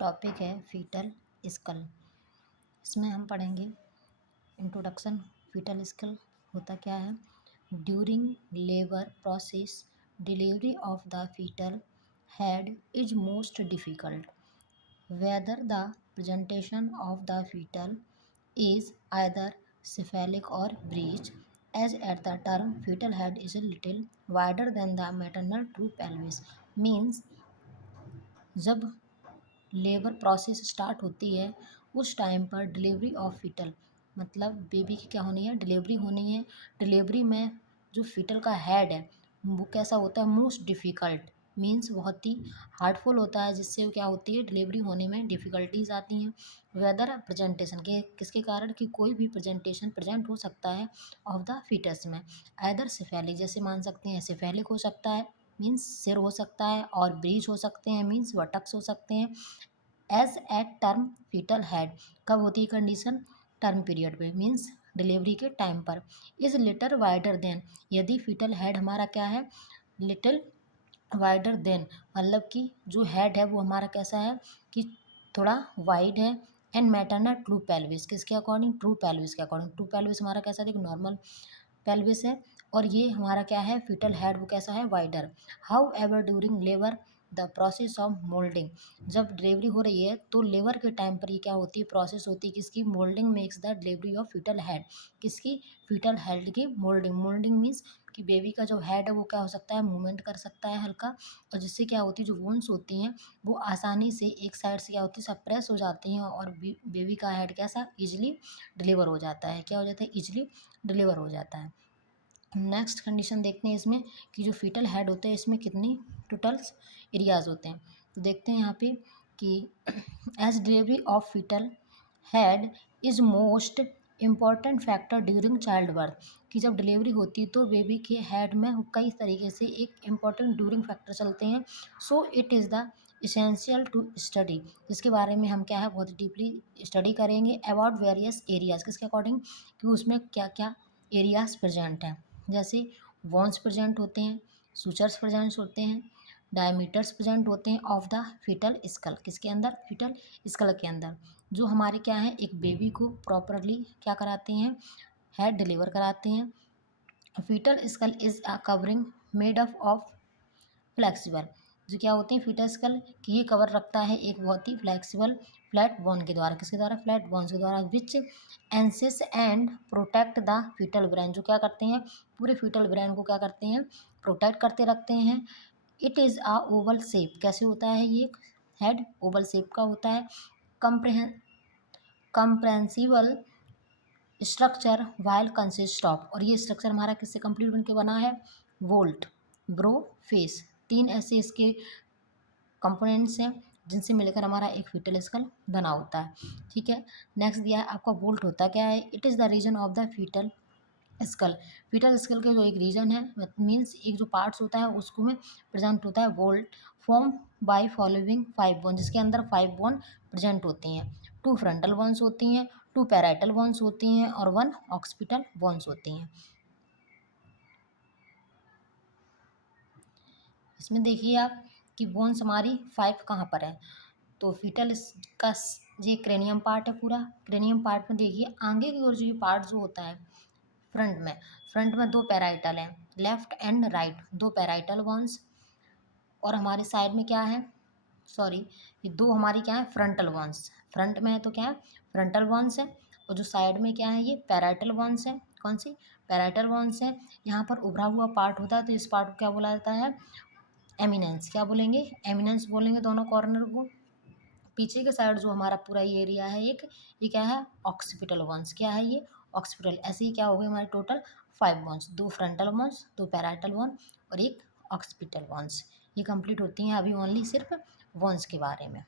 Topic है fetal school. इसमें हम पढ़ेंगे इंट्रोडक्शन। फीटल स्कल होता क्या है। During labour process delivery of the foetal head is most difficult whether the presentation of the fetal is either cephalic or breech, as at the term fetal head is a little wider than the maternal true pelvis। means जब labour process start होती है उस time पर delivery of fetal मतलब baby की क्या होनी है, डिलीवरी होनी है। डिलीवरी में जो फीटल का हेड है वो कैसा होता है, मोस्ट डिफ़िकल्ट मीन्स बहुत ही हार्डफुल होता है, जिससे क्या होती है डिलीवरी होने में डिफ़िकल्टीज आती हैं। वेदर प्रेजेंटेशन के किसके कारण कि कोई भी प्रेजेंटेशन प्रेजेंट हो सकता है ऑफ द फीटस में। आइदर सिफेलिक जैसे मान सकते हैं, सिफेलिक हो सकता है मीन्स सिर हो सकता है, और ब्रीच हो सकते हैं मीन्स वटक्स हो सकते हैं। As at term foetal head कब होती है कंडीशन, टर्म पीरियड पे मीन्स डिलीवरी के टाइम पर। इज लिटर वाइडर देन यदि फीटल हेड हमारा क्या है, लिटिल वाइडर देन मतलब कि जो हेड है वो हमारा कैसा है कि थोड़ा वाइड है। एंड मैटरनल ट्रू पेल्विस किसके अकॉर्डिंग, ट्रू पेल्विस के अकॉर्डिंग। ट्रू पेल्विस हमारा कैसा है, नॉर्मल पेल्विस है, और ये हमारा क्या है फीटल हेड वो कैसा है, wider. How ever during labour the process of moulding जब डिलीवरी हो रही है तो लेबर के टाइम पर ये क्या होती है, प्रोसेस होती है किसकी, moulding makes the delivery of foetal head. किसकी, फीटल हेड की मोल्डिंग। मोल्डिंग मीन्स कि बेबी का जो हेड है वो क्या हो सकता है, मूवमेंट कर सकता है हल्का, और जिससे क्या होती है जो वोन्स होती हैं वो आसानी से एक साइड से क्या होती है सप्रेस हो जाती हैं, और बेबी का हेड कैसा ईजिली डिलीवर हो जाता है, क्या हो जाता है, ईजिली डिलीवर हो जाता है। नेक्स्ट कंडीशन देखते हैं इसमें कि जो फीटल हेड होते हैं इसमें कितनी टोटल्स एरियाज होते हैं। तो देखते हैं यहाँ पे कि as delivery of foetal head is most important factor during child birth कि जब डिलीवरी होती है तो बेबी के हेड में कई तरीके से एक इम्पॉर्टेंट ड्यूरिंग फैक्टर चलते हैं। So it is the essential to study जिसके बारे में हम क्या है बहुत डीपली स्टडी करेंगे। अबाउट वेरियस एरियाज किसके अकॉर्डिंग कि उसमें क्या क्या एरियाज प्रेजेंट हैं। जैसे वॉन्स प्रेजेंट होते हैं, सूचर्स प्रेजेंट होते हैं, डायमीटर्स प्रेजेंट होते हैं ऑफ द फीटल स्कल किसके अंदर, फीटल स्कल के अंदर, जो हमारे क्या है एक बेबी को प्रॉपरली क्या कराते हैं, हेड डिलीवर कराते हैं। Foetal skull is a covering made of flexible जो क्या होते हैं फीटल स्कल कि ये कवर रखता है एक बहुत ही फ्लेक्सिबल फ्लैट बोन के द्वारा, किसके द्वारा, फ्लैट बोन्स के द्वारा, which encases and protect the foetal brain जो क्या करते हैं पूरे फीटल ब्रेन को क्या करते हैं प्रोटेक्ट करते रखते हैं। It is a Oval shape कैसे होता है ये हेड, ओवल शेप का होता है। कंप्रेंसिबल स्ट्रक्चर वाइल कंसिस्ट ऑफ और ये स्ट्रक्चर हमारा किससे कंप्लीट बनके बना है, वोल्ट ब्रो फेस, तीन ऐसे इसके कंपोनेंट्स हैं जिनसे मिलकर हमारा एक फीटल स्कल बना होता है। ठीक है, नेक्स्ट दिया है आपका वोल्ट होता क्या है, it is the region of the foetal skull. Foetal skull का जो एक रीजन है मीन्स एक जो पार्ट्स होता है उसको में प्रेजेंट होता है volt form by following 5 bone जिसके अंदर 5 बोन प्रेजेंट होती हैं। 2 फ्रंटल बोन्स होती हैं, 2 पैराइटल बोन्स होती हैं और 1 ऑक्सीपिटल बोन्स होती हैं। इसमें देखिए आप कि बोन्स हमारी 5 कहाँ पर है, तो फीटल का ये क्रेनियम पार्ट है, पूरा क्रेनियम पार्ट में देखिए आगे की ओर जो ये पार्ट जो होता है फ्रंट में 2 पैराइटल हैं, left and right 2 parietal bones, और हमारे साइड में क्या है, सॉरी ये 2 हमारी क्या है फ्रंटल बोन्स, फ्रंट में है तो क्या है फ्रंटल बोन्स है, और जो साइड में क्या है ये पैराइटल बोन्स है, कौन सी पैराइटल बोन्स है। यहाँ पर उभरा हुआ पार्ट होता है तो इस पार्ट को क्या बोला जाता है, एमिनेंस, क्या बोलेंगे, एमिनेंस बोलेंगे दोनों कॉर्नर को। पीछे के साइड जो हमारा पूरा ये एरिया है एक, ये क्या है ऑक्सीपिटल बोन्स, क्या है ये ऑक्सीपिटल। ऐसे ही क्या हो गए हमारे total 5 bones, 2 frontal bones, 2 parietal bone और एक ऑक्सीपिटल बोन्स। ये कंप्लीट होती हैं अभी ओनली सिर्फ बोन्स के बारे में।